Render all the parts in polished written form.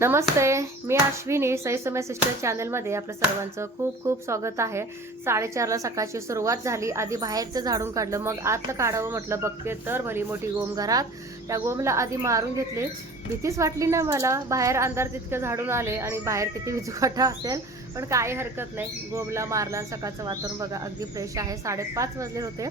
नमस्ते, मी अश्विनी सई समय सिस्टर चॅनलमध्ये आपल्या सर्वांचं खूप खूप स्वागत आहे। 4:30ला सकाळची सुरुवात झाली। आधी बाहेरचं झाडून काढलं, मग आतलं काढावं म्हटलं। बघते तर भली मोठी गोम घरात। त्या गोमला आधी मारून घेतले। भीतीच वाटली ना मला। बाहेर अंधार तितकं झाडून आले आणि बाहेर किती विजुकाटा असेल, पण काही हरकत नाही। गोमला मारला। सकाळचं वातावरण बघा अगदी फ्रेश आहे। 5:30 वाजले होते।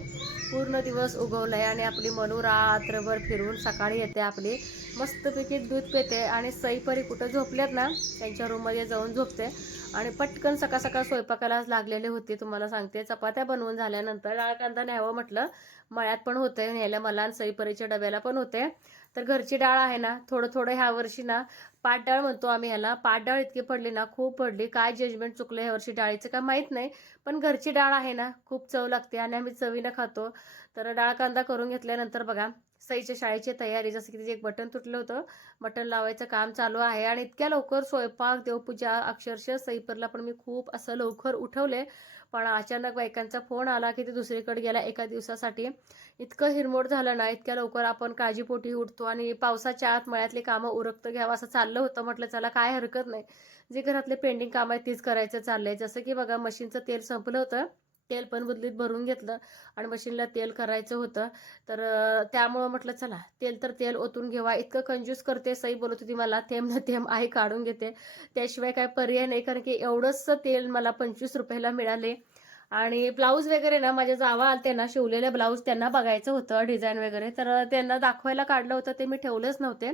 पूर्ण दिवस उगवलाय आणि आपली मनू रात्रभर फिरून सकाळी येते। आपली मस्तपैकी दूध पिते आणि सईपरी कुठं झोपल्यात ना त्यांच्या रूममध्ये जाऊन झोपते आणि पटकन सकाळ सकाळ स्वयंपाकाला लागलेले होते। तुम्हाला सांगते, चपात्या बनवून झाल्यानंतर डाळ कांदा न्यावं म्हटलं। मळ्यात पण होते न्यायला मला आणि सईपरीच्या डब्याला पण होते। तर घरची डाळ आहे ना, थोडं थोडं ह्या वर्षी ना पाट डाळ म्हणतो आम्ही ह्याला। पाट डाळ इतकी पडली ना, खूप पडली। काय जजमेंट चुकलं ह्या वर्षी डाळीचं का माहीत नाही, पण घरची डाळ आहे ना खूप चव लागते आणि आम्ही चवीनं खातो। तर डाळ कांदा करून घेतल्यानंतर बघा सईच्या शाळेची तयारी, जसं की तिचे एक बटन तुटलं होतं, बटन लावायचं काम चालू आहे। आणि इतक्या लवकर स्वयंपाक देवपूजा, अक्षरशः सईपरला पण मी खूप असं लवकर उठवले, पण अचानक बायकांचा फोन आला की ते दुसरीकडे गेला एका दिवसासाठी। इतकं हिरमोड झालं ना, इतक्या लवकर आपण काळजीपोटी उठतो आणि पावसाच्या आत मळ्यातली कामं उरकतं घ्यावं असं चाललं होतं। म्हटलं चला काय हरकत नाही, जे घरातले पेंडिंग काम आहे तीच करायचं चाललंय। जसं की बघा मशीनचं तेल संपलं होतं, तेल पण बदलीत भरून घेतलं आणि मशीनला तेल करायचं होतं। तर त्यामुळं म्हटलं चला तेल ओतून घेवा। इतकं कंजूस करते सई, बोलत होती मला थेंब ना थेंब आई काढून घेते, त्याशिवाय काय पर्याय नाही। कारण की एवढंच तेल मला 25 रुपयाला मिळाले। आणि ब्लाऊज वगैरे ना माझ्या जावा आलते ना, शिवलेले ब्लाऊज त्यांना बघायचं होतं डिझाईन वगैरे, तर त्यांना दाखवायला काढलं होतं, ते मी ठेवलेच नव्हते।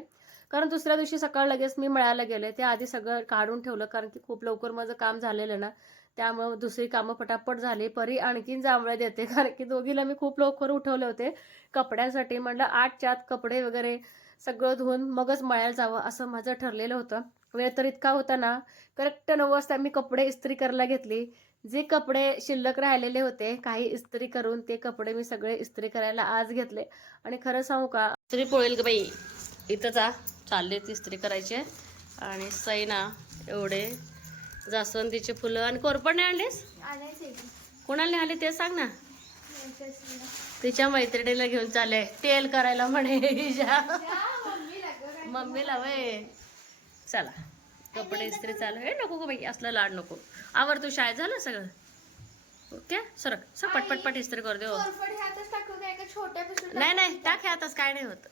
कारण दुसऱ्या दिवशी सकाळ लगेच मी मळ्याला गेले, ते आधी सगळं काढून ठेवलं कारण की खूप लवकर माझं काम झालेलं ना, त्यामुळे दुसरी कामं पटापट झाली। परी आणखीन जांभळे देते कारण की दोघीला मी खूप लवकर उठवले होते कपड्यांसाठी। म्हणलं 8च्या आत कपडे वगैरे सगळं धुवून मगच मळ्याला जावं असं माझं ठरलेलं होतं। वेळ तर इतका होता ना, करेक्ट 9 वाजता मी कपडे इस्त्री करायला घेतली। जे कपडे शिल्लक राहिलेले होते काही इस्त्री करून, ते कपडे मी सगळे इस्त्री करायला आज घेतले। आणि खरं सांगू का, इस्त्री पोळेल ग बाई, इथंच चालले इस्त्री करायचे। आणि सई ना एवढे जास्वंदीचे फुलं आणि कोरपड नाही आणलीस? कोणाला आले ते सांग ना। तिच्या मैत्रिणीला घेऊन चालले तेल करायला म्हणे मम्मीला वय। चला कपडे इस्त्री चालू आहे। नको गो बाई असलं लाड नको। आवर तू शाळेत झालं सगळं ओके? सरक सर पटपट इस्त्री कर दे। नाही नाही टाक ह्यातच, काय नाही होत।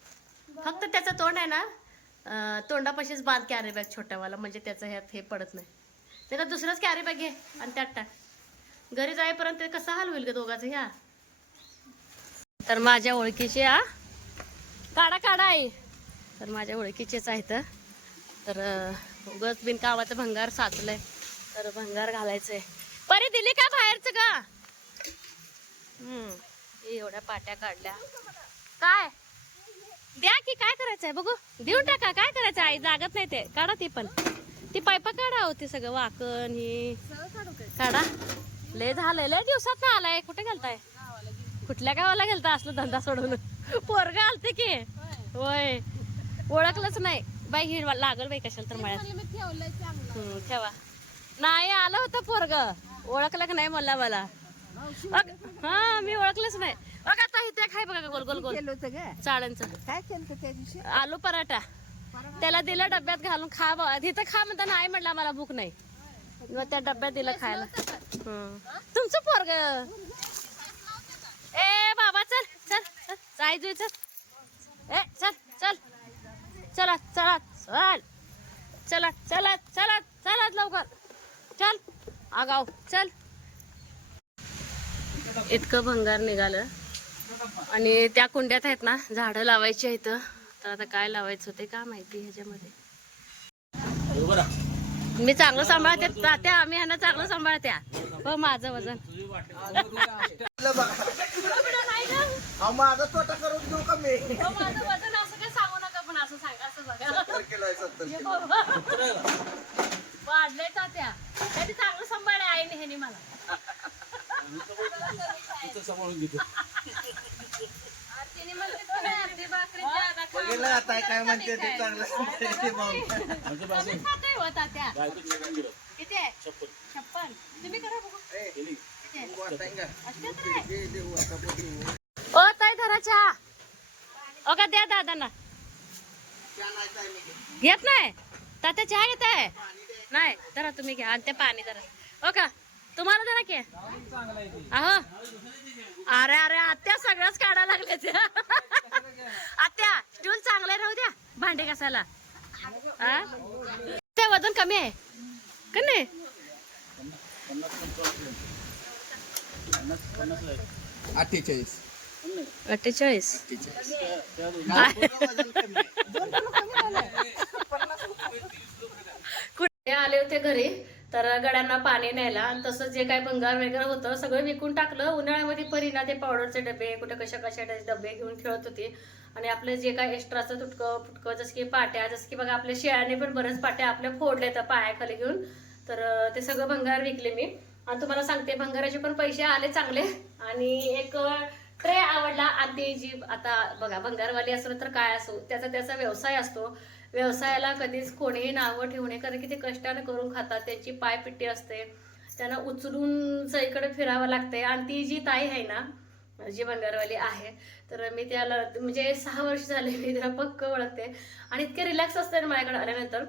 फक्त त्याचं तोंड आहे ना तोंडापाशीच बांध कॅरी बॅग छोट्यावाला, म्हणजे त्याचं ह्यात हे पडत नाही। त्याचा दुसराच कॅरी बॅग घे आणि त्यात टाक। घरी जाईपर्यंत ते कसं हाल होईल ग दोघांचं ह्या। तर माझ्या ओळखीचे काढा काढा आहे, तर माझ्या ओळखीचेच आहेत। तर उगच बिनकामाचं भंगार साचलंय, तर भंगार घालायचंय। परी दिली का बाहेरचं का? एवढ्या पाट्या काढल्या, काय द्या की, काय करायचंय बघू, देऊन टाका। काय करायचं आई जागत नाही ते, काढा ती पण, ती पायपा काढा होती सगळं वाकण ही काढा। लय झालंय, लय दिवसात ना आलाय, कुठे गेलताय? कुठल्या गावाला गेलता असलं धंदा सोडून? पोरग आलते की होय, ओळखलंच नाही बाई, ही लागल बाई कशाला तर मळ्यात। ठेवा, नाही आलं होतं पोरग, ओळखलं का नाही मला हा मी ओळखलंच नाही। बघ आता इथे खाय बघा गोल गोल गोल चाळणचं काय केलं त्या दिवशी? आलू पराठा, त्याला दिलं डब्यात घालून खा बघा। तिथं खा म्हणताना आई म्हणला मला भूक नाही, मग त्या डब्यात दिलं खायला। तुमचं पोरग ए बाबा चल चल चल जायचं चल, ए चल चल चला चला चल चला चला चला चला लवकर चल आगाव चल। इतकं भंगार निघालं आणि त्या कुंड्यात आहेत ना झाडं लावायची आहेत। तर आता काय लावायचं ते का माहिती ह्याच्यामध्ये। मी चांगलं सांभाळते तात्या, आम्ही ह्यांना चांगलं सांभाळत्या। हो माझं वजन माझा तोटा करून देऊ का मी? माझं वजन असं काय सांगू नका, पण असं सांगा, असं बघा वाढलंय तात्या। त्यांनी चांगलं सांभाळलंय आईने ह्यानी मला। सांभाळून घेतो आता काय म्हणते ते चांगलं। किती आहे? 56। तुम्ही करा बघू। ओ ताई धरा चहा, ओ का द्या दादांना। घेत नाही तात्या चहा घेत आहे नाही जरा तुम्ही घ्या आणि ते पाणी जरा हो का तुम्हाला जरा घ्या अहो अरे अरे आत्या सगळंच काढायला लागले ते आत्या स्टूल चांगले राहू द्या भांडे कसायला ते वजन कमी आहे का नाही 48 48 कुठे आले होते घरी तर गड्यांना पाणी न्यायला आणि तसं जे काय भंगार वगैरे होतं सगळं विकून टाकलं उन्हाळ्यामध्ये परीना ते पावडरचे डबे कुठे कशा डबे घेऊन खेळत होती आणि आपलं जे काय एक्स्ट्राचं तुटकं फुटकं जसं की पाट्या जसं की बघा आपल्या शेळ्याने पण बरेच पाट्या आपल्या फोडल्या तर पायाखाली घेऊन तर ते सगळं भंगार विकले मी आणि तुम्हाला सांगते भंगाराचे पण पैसे आले चांगले आणि एक ट्रे आवडला आणि ती जी आता बघा भंगारवाली असो तर काय असो त्याचा व्यवसाय असतो व्यवसायाला कधीच कोणीही नावं ठेवू नये कारण की ते कष्टाने करून खातात त्यांची पायपिट्टी असते त्यांना उचलून सईकडे फिरावं लागते आणि ती जी ताई आहे ना जी भंगारवाली आहे तर मी त्याला म्हणजे 6 वर्ष झाले मी त्याला पक्क ओळखते आणि इतके रिलॅक्स असते ना माझ्याकडे आल्यानंतर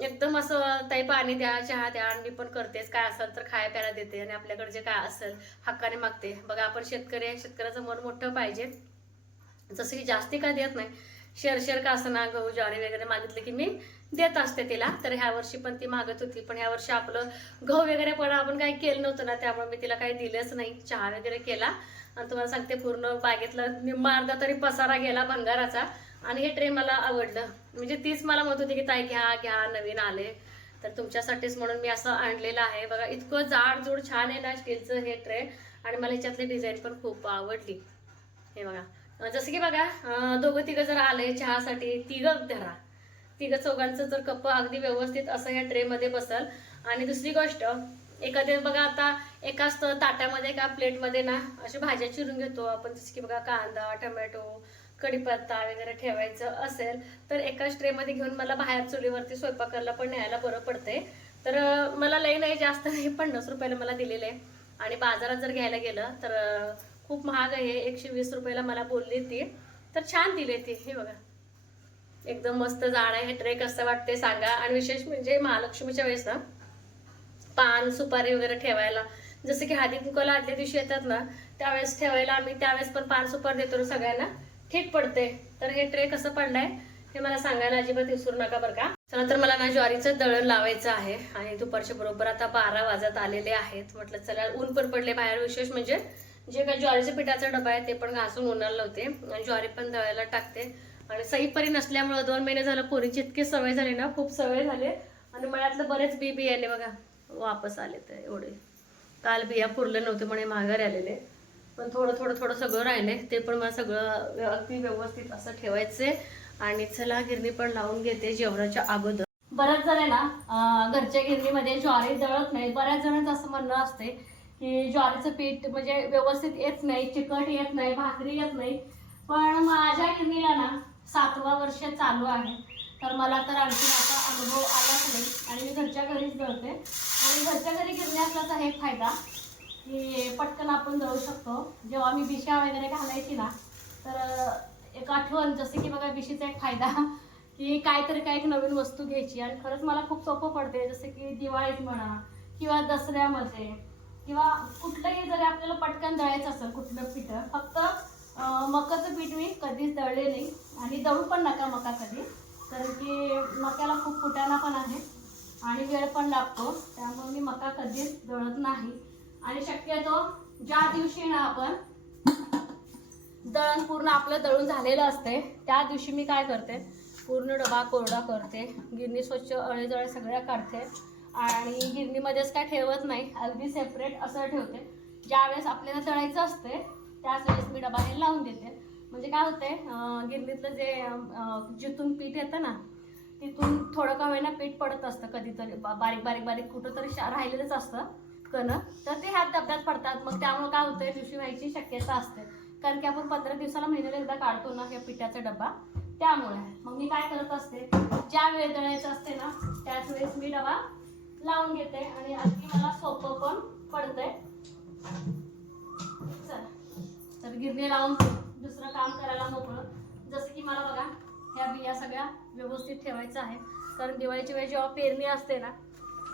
एकदम असं ताई पाणी द्या चहा द्या आणि मी पण करतेच काय असेल तर खाया प्यायला देते आणि आपल्याकडे जे काय असेल हक्काने मागते बघा आपण शेतकरी आहे शेतकऱ्याचं मन मोठं पाहिजे जसं की जास्ती काय देत नाही शेर का असं ना गहू ज्वारी वगैरे मागितले की मी देत असते तिला तर ह्या वर्षी पण ती मागत होती पण ह्या वर्षी आपलं गहू वगैरे पण आपण काही केलं नव्हतं ना त्यामुळे मी तिला काही दिलंच नाही चहा वगैरे केला आणि तुम्हाला सांगते पूर्ण बागेतलं निम्मा अर्धा तरी पसारा गेला भंगाराचा आणि हे ट्रे मला आवडलं म्हणजे तीच मला म्हणत होती की ताई घ्या घ्या नवीन आले तर तुमच्यासाठीच म्हणून मी असं आणलेलं आहे बघा इतकं जाडजूड छान आहे ना स्टीलचं हे ट्रे आणि मला ह्याच्यातली डिझाईन पण खूप आवडली हे बघा जसं की बघा दोघं तिघं जर आले चहासाठी तिघं चौघांचं जर कप अगदी व्यवस्थित असं ह्या ट्रेमध्ये बसल आणि दुसरी गोष्ट एखाद्या बघा आता एकाच ताटामध्ये एका प्लेटमध्ये ना अशी भाज्या चिरून घेतो आपण जसं की बघा कांदा टोमॅटो कढीपत्ता वगैरे ठेवायचं असेल तर एकाच ट्रेमध्ये घेऊन मला बाहेर चुलीवरती स्वयंपाकाला पण न्यायला बरं पडते तर मला लई नाही जास्त नाही 50 रुपयाला मला दिलेलं आहे आणि बाजारात जर घ्यायला गेलं तर खूप महाग आहे 120 रुपयाला मला बोलली ती तर छान दिले ती हे बघा एकदम मस्त जाड आहे हे ट्रे कसं वाटते सांगा आणि विशेष म्हणजे महालक्ष्मीच्या वेळेस ना पान सुपारी वगैरे ठेवायला जसं की हळदी कुंकवाला आदल्या दिवशी येतात ना त्यावेळेस ठेवायला आम्ही त्यावेळेस पण पान सुपारी देतो सगळ्यांना ठीक पडते तर हे ट्रे कसं पडलंय हे मला सांगायला अजिबात विसरू नका बरं का चला तर मला ना ज्वारीचं दळण लावायचं आहे आणि दुपारच्या बरोबर आता 12 वाजत आलेले आहेत म्हटलं चला ऊन पण पडले बाहेर विशेष म्हणजे जे काही ज्वारीच्या पिठाचा डबा आहे ते पण घासून उन्हाळा लावते आणि ज्वारी पण दळायला टाकते आणि सईपरी नसल्यामुळे 2 महिने झालं पोरीची इतकी सवय झाली ना खूप सवय झाली आणि मळ्यातलं बरेच बी आले बघा वापस आले तर एवढे काल बिया पुरले नव्हते म्हणे माघारी आलेले पण थोडं सगळं राहिले ते पण मला सगळं अगदी व्यवस्थित असं ठेवायचे आणि चला गिरणी पण लावून घेते जेवणाच्या अगोदर बऱ्याच जण आहे ना घरच्या गिरणीमध्ये ज्वारी दळत नाही बऱ्याच जणांचं असं म्हणणं असते की ज्वारीचं पीठ म्हणजे व्यवस्थित येत नाही चिकट येत नाही भाकरी येत नाही पण माझ्या गिरणीला ना 7वं वर्ष चालू आहे तर मला तर आणखी असा अनुभव आलाच नाही आणि मी घरच्या घरीच दळते आणि घरच्या घरी गिरणी असल्याचा एक फायदा की पटकन आपण दळू शकतो जेव्हा मी बिशा वगैरे घालायची ना तर एक आठवण जसं की बघा बिशीचा एक फायदा की काहीतरी काही नवीन वस्तू घ्यायची आणि खरंच मला खूप सोपं पडते जसं की दिवाळीत म्हणा किंवा दसऱ्यामध्ये किंवा कुठलंही जरी आपल्याला पटकन दळायचं असेल कुठलं पीठ फक्त मकाचं पीठ मी कधीच दळले नाही आणि दळू पण नका मका कधी कारण की मक्याला खूप फुटाणा पण आहे आणि वेळ पण लागतो त्यामुळे मी मका कधीच दळत नाही आणि शक्यतो ज्या दिवशी ना आपण दळण पूर्ण आपलं दळून झालेलं असते त्या दिवशी मी काय करते पूर्ण डबा कोरडा करते गिरणी स्वच्छ अळेजळे सगळ्या काढते आणि गिरणीमध्येच काय ठेवत नाही अगदी सेपरेट असं ठेवते ज्यावेळेस आपल्याला दळायचं असते त्याच वेळेस मी डबा हे लावून देते म्हणजे काय होते गिरणीतलं जे जिथून पीठ येतं ना तिथून थोडं का होईना पीठ पडत असतं कधीतरी बारीक कुठं तरी राहिलेलंच असतं कण तर ते ह्यात डब्यात पडतात मग त्यामुळे काय होतंय दिवशी व्हायची शक्यता असते कारण की आपण 15 दिवसाला महिन्याला एकदा काढतो ना या पिठाचा डबा त्यामुळे मग मी काय करत असते ज्या वेळ दळायचं असते ना त्याच वेळेस मी डबा लावून घेते आणि अगदी मला सोपं पण पडतंय चला तर गिरणी लावून दुसरं काम करायला मोकळं जसं की मला बघा ह्या बिया सगळ्या व्यवस्थित ठेवायचं आहे कारण दिवाळीची वेळी जेव्हा पेरणी असते ना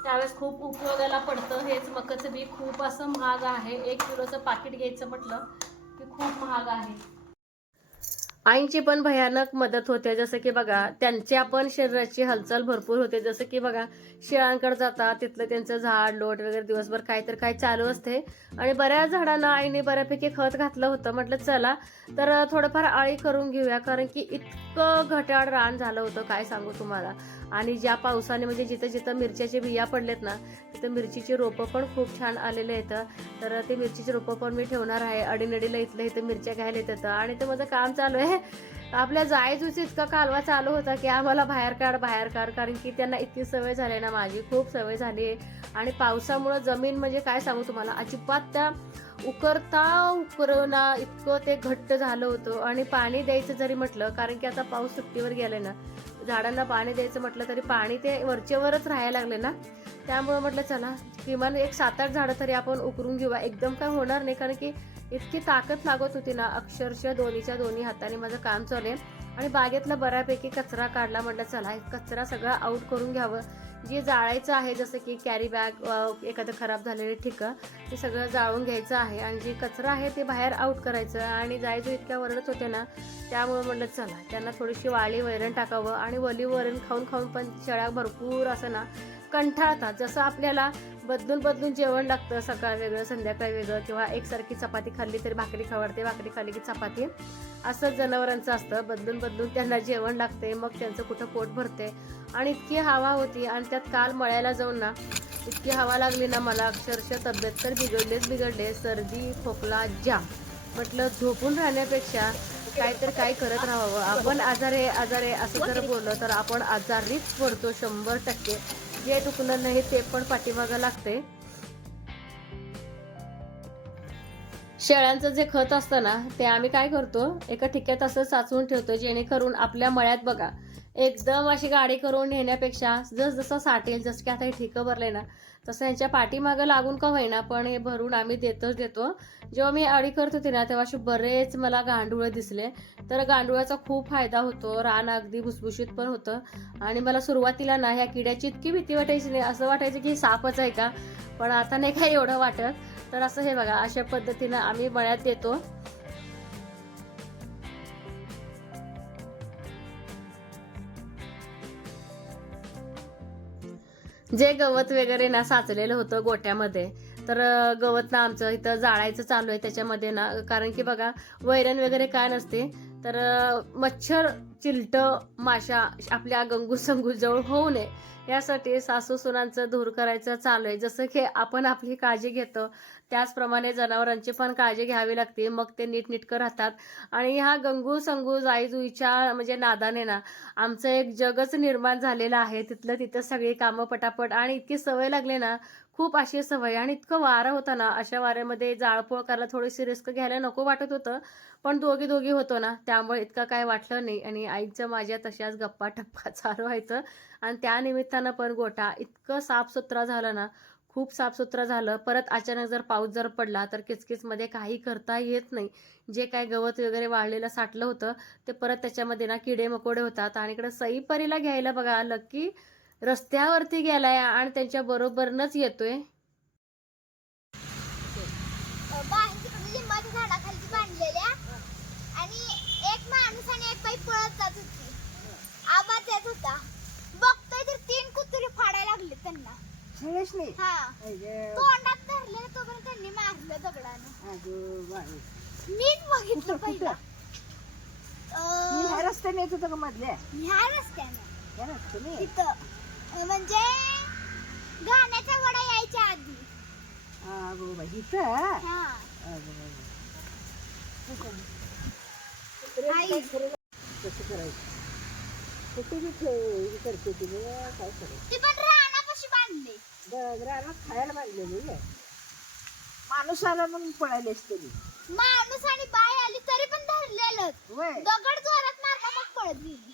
त्यावेळेस खूप उपयोगाला पडतं. हेच मकाचं बी खूप असं महाग आहे. 1 किलोचं पाकिट घ्यायचं म्हटलं की खूप महाग आहे. आईंची पण भयानक मदत होते. जसं की बघा त्यांच्या पण शरीराची हालचाल भरपूर होते. जसं की बघा शेळांकडे जातात, तिथलं त्यांचं झाड लोट वगैरे दिवसभर काय तर काय चालू असते. आणि बऱ्याच झाडांना आईने बऱ्यापैकी खत घातलं होतं. म्हटलं चला तर थोडंफार आळी करून घेऊया, कारण की इतकं घटाळ रान झालं होतं काय सांगू तुम्हाला. आणि ज्या पावसाने म्हणजे जिथं जिथं मिरच्याचे बिया पडलेत ना तिथं मिरचीची रोपं पण खूप छान आलेले आहेत. तर ते मिरचीची रोपं पण मी ठेवणार आहे. अडीनडीला इथं मिरच्या घ्यायला येतात आणि ते माझं काम चालू आहे. आपल्या जायजूच इतका कालवा चालू होता की आम्हाला बाहेर काढ, कारण की त्यांना इतकी सवय झाली ना, माझी खूप सवय झाली. आणि पावसामुळे जमीन म्हणजे काय सांगू तुम्हाला अजिबात त्या उकरना इतकं ते घट्ट झालं होतं. आणि पाणी द्यायचं जरी म्हटलं, कारण की आता पाऊस सुट्टीवर गेलाय ना, झाडांना पाणी द्यायचं म्हटलं तरी पाणी ते वरचेवरच राहायला लागले ना. त्यामुळे म्हटलं चला किमान एक 7-8 झाडं तरी आपण उकरून घेऊया. एकदम काय होणार नाही, कारण की इतकी ताकद लागत होती ना, अक्षरशः दोन्ही हाताने माझं काम चालू आहे. आणि बागेतला बऱ्यापैकी कचरा काढला. म्हटलं चला कचरा सगळा आउट करून घ्यावं. जे जाळायचं आहे जसं की कॅरी बॅग एखादं खराब झालेले ठिकाण ते सगळं जाळून घ्यायचं आहे. आणि जे कचरा आहे ते बाहेर आउट करायचं. आणि जायचं इतक्या वरडत होते ना, त्यामुळे म्हटलं चला त्यांना थोडीशी वाळी वैरण टाकावं. आणि वली वैरण खाऊन खाऊन पण शेळ्या भरपूर असं ना कंटाळतात. जसं आपल्याला बदलून जेवण लागतं, सकाळ वेगळं संध्याकाळ वेगळं, किंवा एकसारखी चपाती खाल्ली तरी भाकरी खावडते, भाकरी खाल्ली की चपाती, असं जनावरांचं असतं. बदलून त्यांना जेवण लागते, मग त्यांचं कुठं पोट भरते. आणि इतकी हवा होती. आणि त्यात काल मळ्याला जाऊन ना इतकी हवा लागली ना मला, अक्षरशः तब्येत तर बिघडले. सर्दी खोकला जाम. म्हटलं झोपून राहण्यापेक्षा काय करत राहावं. आपण आजारे असं जर बोललं तर आपण आजारीच पडतो 100%. जे दुखणं नाही ते पण पाठीमागं लागते. शेळ्यांचं जे खत असतं ना ते आम्ही काय करतो, एका ठिक्यात असं साचवून ठेवतो, जेणेकरून आपल्या मळ्यात बघा एकदम अशी गाडी करून नेण्यापेक्षा जसं साठेल, जसं की आता हे ठिकं भरले ना तसं यांच्या पाठीमागं लागून का होईना पण हे भरून आम्ही देतो. जेव्हा मी अडी करत होते ना तेव्हा असे बरेच मला गांडुळे दिसले. तर गांडुळाचा खूप फायदा होतो. रान अगदी भुसभुशीत पण होतं. आणि मला सुरुवातीला ना ह्या किड्याची इतकी भीती वाटायची नाही, असं वाटायचं की सापच आहे का, पण आता नाही काय एवढं वाटत. तर असं हे बघा अशा पद्धतीनं आम्ही मळ्यात देतो. जे गवत वगैरे ना साचलेलं होतं गोट्यामध्ये, तर गवत ना आमचं इथं जाळायचं चालू आहे त्याच्यामध्ये ना, कारण की बघा वैरण वगैरे काय नसते. तर मच्छर चिलटं माशा आपल्या गंगू जवळ होऊ नये यासाठी सासू सुनांचं दूर करायचं चालू आहे. जसं की आपण आपली काळजी घेतो त्याचप्रमाणे जनावरांची पण काळजी घ्यावी लागते, मग ते नीटनेटकं राहतात. आणि ह्या गंगू संगू जाईजुईच्या म्हणजे नादाने ना आमचं एक जगच निर्माण झालेलं आहे. तिथलं तिथं सगळी कामं पटापट. आणि इतकी सवय लागली ना, खूप अशी सवय. आणि इतकं वारं होतं ना, अशा वाऱ्यामध्ये जाळपोळ करायला थोडीशी रिस्क घ्यायला नको वाटत होतं. पण दोघी होतो ना त्यामुळे इतकं काय वाटलं नाही. आणि आईचं माझ्या तशाच गप्पा टप्पा चालू व्हायचं. आणि त्या निमित्तानं पण गोठा इतकं साफसुथरा झालं ना, खूप साफसुथरं झालं. परत अचानक जर पाऊस जर पडला तर किचकिचमध्ये काही करता येत नाही. जे काय गवत वगैरे वाळलेलं साठलं होतं ते परत त्याच्यामध्ये ना किडे मकोडे होतात. आणि इकडे सईपरीला घ्यायला बघा लकी रस्त्यावरती गेलाय आणि त्यांच्या बरोबरनच येतोय. लिंबाच्या झाडाखाली बांधलेल्या आणि एक माणूस आणि एक बाई पळत जात होती. आवाज येत होता. बघतोय तर 3 कुत्री फाडायला लागले त्यांना. हा तोंडात धरले तोपर्यंत त्यांनी मारलं दगडाने. मीच बघितलं पहिला. ह्या रस्त्याने येत होतं का मधल्या? ह्या रस्त्याने या रस्त्याने तिथं म्हणजे गाण्याच्या वडा यायच्या आधी. इथं हा कसं करायचं? कुठे हे करते तिने काय करायचं? ती पण रानापाशी बांधले. रानात खायला बांधलेली आहे. माणूस आला म्हणून पळायलेस तरी. माणूस आणि बाय आली तरी पण धरलेलं. दगड जोरात मारला मग पळत गेली.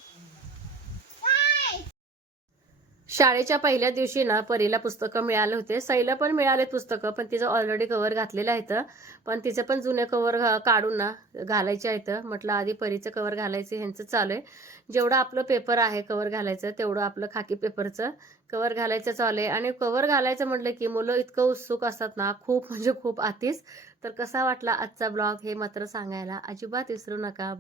शाळेच्या पहिल्या दिवशी ना परीला पुस्तकं मिळाले होते. सईला पण मिळालेत पुस्तकं, पण तिचं ऑलरेडी कव्हर घातलेलं आहे. पण तिचं पण जुने कव्हर काढून ना घालायचे आहेत. म्हटलं आधी परीचं कव्हर घालायचं, ह्यांचं चालू आहे. जेवढं आपलं पेपर आहे कव्हर घालायचं तेवढं आपलं खाकी पेपरचं कव्हर घालायचं चालू आहे. आणि कव्हर घालायचं म्हटलं की मुलं इतकं उत्सुक असतात ना, खूप म्हणजे खूप आतीच. तर कसा वाटला आजचा ब्लॉग हे मात्र सांगायला अजिबात विसरू नका.